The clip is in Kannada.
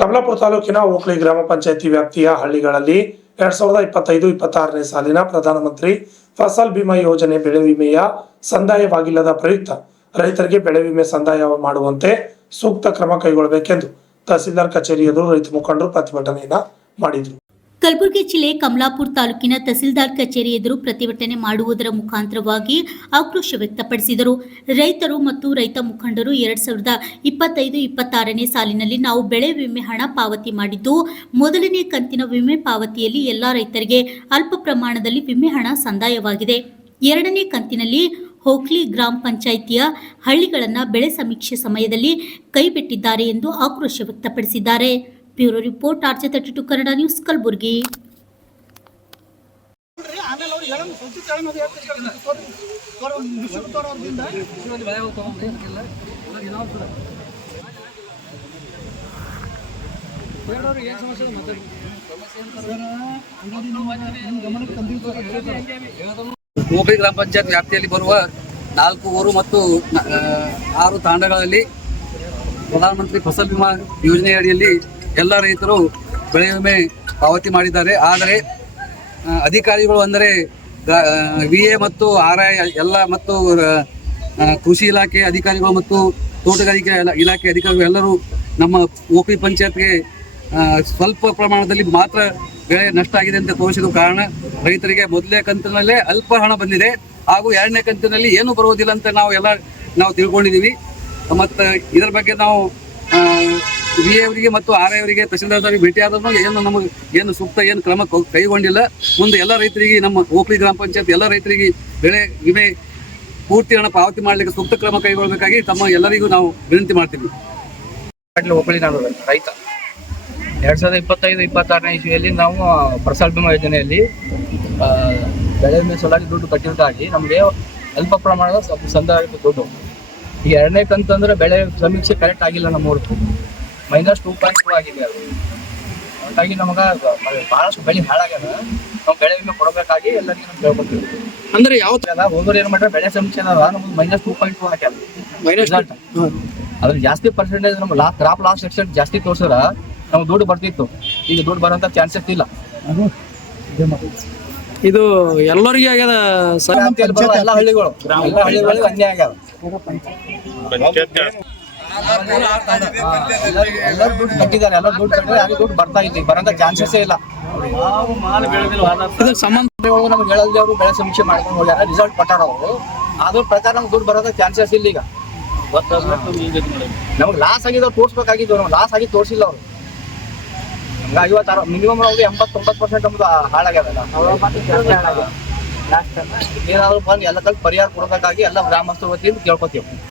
ಕಮಲಾಪುರ ತಾಲೂಕಿನ ಓಕ್ಲಿ ಗ್ರಾಮ ಪಂಚಾಯಿತಿ ವ್ಯಾಪ್ತಿಯ ಹಳ್ಳಿಗಳಲ್ಲಿ 2025-26ನೇ ಸಾಲಿನ ಪ್ರಧಾನಮಂತ್ರಿ ಫಸಲ್ ಬಿಮಾ ಯೋಜನೆ ಬೆಳೆ ವಿಮೆಯ ಸಂದಾಯವಾಗಿಲ್ಲದ ಪ್ರಯುಕ್ತ ರೈತರಿಗೆ ಬೆಳೆ ವಿಮೆ ಸಂದಾಯ ಮಾಡುವಂತೆ ಸೂಕ್ತ ಕ್ರಮ ಕೈಗೊಳ್ಳಬೇಕೆಂದು ತಹಸೀಲ್ದಾರ್ ಕಚೇರಿ ಎದುರು ರೈತ ಮುಖಂಡರು ಪ್ರತಿಭಟನೆಯನ್ನು ಮಾಡಿದರು. ಕಲಬುರಗಿ ಜಿಲ್ಲೆ ಕಮಲಾಪುರ ತಾಲೂಕಿನ ತಹಸೀಲ್ದಾರ್ ಕಚೇರಿ ಎದುರು ಪ್ರತಿಭಟನೆ ಮಾಡುವುದರ ಮುಖಾಂತರವಾಗಿ ಆಕ್ರೋಶ ವ್ಯಕ್ತಪಡಿಸಿದರು. ರೈತರು ಮತ್ತು ರೈತ ಮುಖಂಡರು 2025-26ನೇ ಸಾಲಿನಲ್ಲಿ ನಾವು ಬೆಳೆ ವಿಮೆ ಹಣ ಪಾವತಿ ಮಾಡಿದ್ದು, ಮೊದಲನೇ ಕಂತಿನ ವಿಮೆ ಪಾವತಿಯಲ್ಲಿ ಎಲ್ಲಾ ರೈತರಿಗೆ ಅಲ್ಪ ಪ್ರಮಾಣದಲ್ಲಿ ವಿಮೆ ಹಣ ಸಂದಾಯವಾಗಿದೆ. ಎರಡನೇ ಕಂತಿನಲ್ಲಿ ಓಕ್ಲಿ ಗ್ರಾಮ ಪಂಚಾಯಿತಿಯ ಹಳ್ಳಿಗಳನ್ನು ಬೆಳೆ ಸಮೀಕ್ಷೆ ಸಮಯದಲ್ಲಿ ಕೈಬಿಟ್ಟಿದ್ದಾರೆ ಎಂದು ಆಕ್ರೋಶ ವ್ಯಕ್ತಪಡಿಸಿದ್ದಾರೆ. Bureau report RJ32 Kannada news Kalaburagi. Okli ಗ್ರಾಮ ಪಂಚಾಯತ್ ವ್ಯಾಪ್ತಿಯಲ್ಲಿ ಬರುವ 4 ಊರು ಮತ್ತು 6 ತಾಂಡಗಳಲ್ಲಿ ಪ್ರಧಾನಮಂತ್ರಿ ಫಸಲ್ ಬಿಮಾ ಯೋಜನೆ ಅಡಿಯಲ್ಲಿ ಎಲ್ಲ ರೈತರು ಬೆಳೆ ವಿಮೆ ಪಾವತಿ ಮಾಡಿದ್ದಾರೆ. ಆದರೆ ಅಧಿಕಾರಿಗಳು ಅಂದರೆ VA ಮತ್ತು RI ಎಲ್ಲ ಮತ್ತು ಕೃಷಿ ಇಲಾಖೆ ಅಧಿಕಾರಿಗಳು ಮತ್ತು ತೋಟಗಾರಿಕೆ ಇಲಾಖೆ ಅಧಿಕಾರಿಗಳು ಎಲ್ಲರೂ ನಮ್ಮ ಓಕ್ಲಿ ಪಂಚಾಯತ್ಗೆ ಸ್ವಲ್ಪ ಪ್ರಮಾಣದಲ್ಲಿ ಮಾತ್ರ ಬೆಳೆ ನಷ್ಟ ಆಗಿದೆ ಅಂತ ತೋರಿಸಿದ ಕಾರಣ ರೈತರಿಗೆ ಮೊದಲನೇ ಕಂತಿನಲ್ಲೇ ಅಲ್ಪ ಹಣ ಬಂದಿದೆ ಹಾಗೂ ಎರಡನೇ ಕಂತಿನಲ್ಲಿ ಏನು ಬರುವುದಿಲ್ಲ ಅಂತ ನಾವು ತಿಳ್ಕೊಂಡಿದ್ದೀವಿ. ಮತ್ತು ಇದರ ಬಗ್ಗೆ ನಾವು VA ಅವರಿಗೆ ಮತ್ತು RI ಅವರಿಗೆ ತಹಸೀಲ್ದಾರ್ ಭೇಟಿಯಾದರೂ ಏನು ಸೂಕ್ತ ಕ್ರಮ ಕೈಗೊಂಡಿಲ್ಲ. ಮುಂದೆ ಎಲ್ಲ ರೈತರಿಗೆ ನಮ್ಮ ಓಕ್ಲಿ ಗ್ರಾಮ ಪಂಚಾಯತ್ ಎಲ್ಲ ರೈತರಿಗೆ ಬೆಳೆ ವಿಮೆ ಪೂರ್ತಿ ಹಣ ಪಾವತಿ ಮಾಡಲಿಕ್ಕೆ ಸೂಕ್ತ ಕ್ರಮ ಕೈಗೊಳ್ಳಬೇಕಾಗಿ ತಮ್ಮ ಎಲ್ಲರಿಗೂ ನಾವು ವಿನಂತಿ ಮಾಡ್ತೀವಿ. ಓಕ್ಲಿ ನಾನು ರೈತ 2025-26ನೇ ಇಸ್ವಿಯಲ್ಲಿ ನಾವು ಫಸಲ್ ಬಿಮಾ ಯೋಜನೆಯಲ್ಲಿ ಬೆಳೆ ವಿಮೆ ಸಲುವಾಗಿ ದುಡ್ಡು ಕಟ್ಟಿದ್ದಾಗಿ ನಮಗೆ ಅಲ್ಪ ಪ್ರಮಾಣದ ಸಂದಾಯ ದುಡ್ಡು. ಈಗ ಎರಡನೇ ಕಂತಂದ್ರೆ ಬೆಳೆ ಸಮೀಕ್ಷೆ ಕರೆಕ್ಟ್ ಆಗಿಲ್ಲ, ನಮ್ಮೂರು -2.2 ಆಗಿದೆ. ಅದು ಹಾಗಾಗಿ ನಮಗೆ ಭಾಳಷ್ಟು ಬೆಳೆ ಹಾಳಾಗ್ಯದ. ನಾವು ಬೆಳೆ ವಿಮೆ ಕೊಡಬೇಕಾಗಿ ಎಲ್ಲರಿಗೂ ನಾವು ಕೇಳ್ಕೊತೀವಿ. ಅಂದ್ರೆ ಯಾವ ಹೋಗೋರು ಏನು ಮಾಡ್ರೆ ಬೆಳೆ ಸಮೀಕ್ಷೆ ನಮ್ಗೆ -2.2 ಹಾಕ್ಯಾರ ರಿಸಲ್ಟ್. ಅದ್ರ ಜಾಸ್ತಿ ಪರ್ಸೆಂಟೇಜ್ ನಮ್ಗೆ ಕ್ರಾಪ್ ಲಾಸ್ ಎಕ್ಸ್ಟೆಂಟ್ ಜಾಸ್ತಿ ತೋರಿಸಿದ್ರೆ ನಮ್ಗೆ ದುಡ್ಡು ಬರ್ತಿತ್ತು. ಈಗ ದುಡ್ಡು ಬರೋಂಥ ಚಾನ್ಸಸ್ ಇಲ್ಲ. ಇದು ಎಲ್ಲರಿಗೆ ಆಗ್ಯದ ಎಲ್ಲ ಹಳ್ಳಿಗಳು ಅನ್ಯಾಯ ಆಗ್ಯಾವ. ಎಲ್ಲರೂ ದುಡ್ಡು ಕಟ್ಟಿದ್ದಾರೆ, ಎಲ್ಲ ದುಡ್ಡು ಕಟ್ಟಿದ್ರೆ ಯಾರಿಗೆ ದುಡ್ಡು ಬರ್ತಾ ಇಲ್ಲ, ಬರೋಂಥ ಚಾನ್ಸಸ್ಸೇ ಇಲ್ಲ. ಇದು ಸಂಬಂಧ ನಮ್ಗೆ ಹೇಳಲ್ದೆ ಅವರು ಬೆಳೆ ಸಮೀಕ್ಷೆ ಮಾಡ್ಕೊಂಡು ಹೋಗ್ಯಾರ, ರಿಸಲ್ಟ್ ಕೊಟ್ಟಾಡೋರು. ಅದ್ರ ಪ್ರಕಾರ ನಮ್ಗೆ ದುಡ್ಡು ಬರೋದ ಚಾನ್ಸಸ್ ಇಲ್ಲ. ಈಗ ನಮ್ಗೆ ಲಾಸ್ ಆಗಿದ್ದು ತೋರಿಸ್ಬೇಕಾಗಿದ್ದು, ನಮ್ಗೆ ಲಾಸ್ ಆಗಿ ತೋರಿಸಿಲ್ಲ ಅವರು. ನಮ್ಗೆ 56 ಮಿನಿಮಮ್ ಅವ್ರಿಗೆ 80-90% ನಮ್ದು ಹಾಳಾಗ್ಯದಲ್ಲ. ಏನಾದ್ರು ಬಂದು ಎಲ್ಲ ಪರಿಹಾರ ಕೊಡಬೇಕಾಗಿ ಎಲ್ಲ ಗ್ರಾಮಸ್ಥರ ವತಿಯಿಂದ ಕೇಳ್ಕೊತೀವಿ.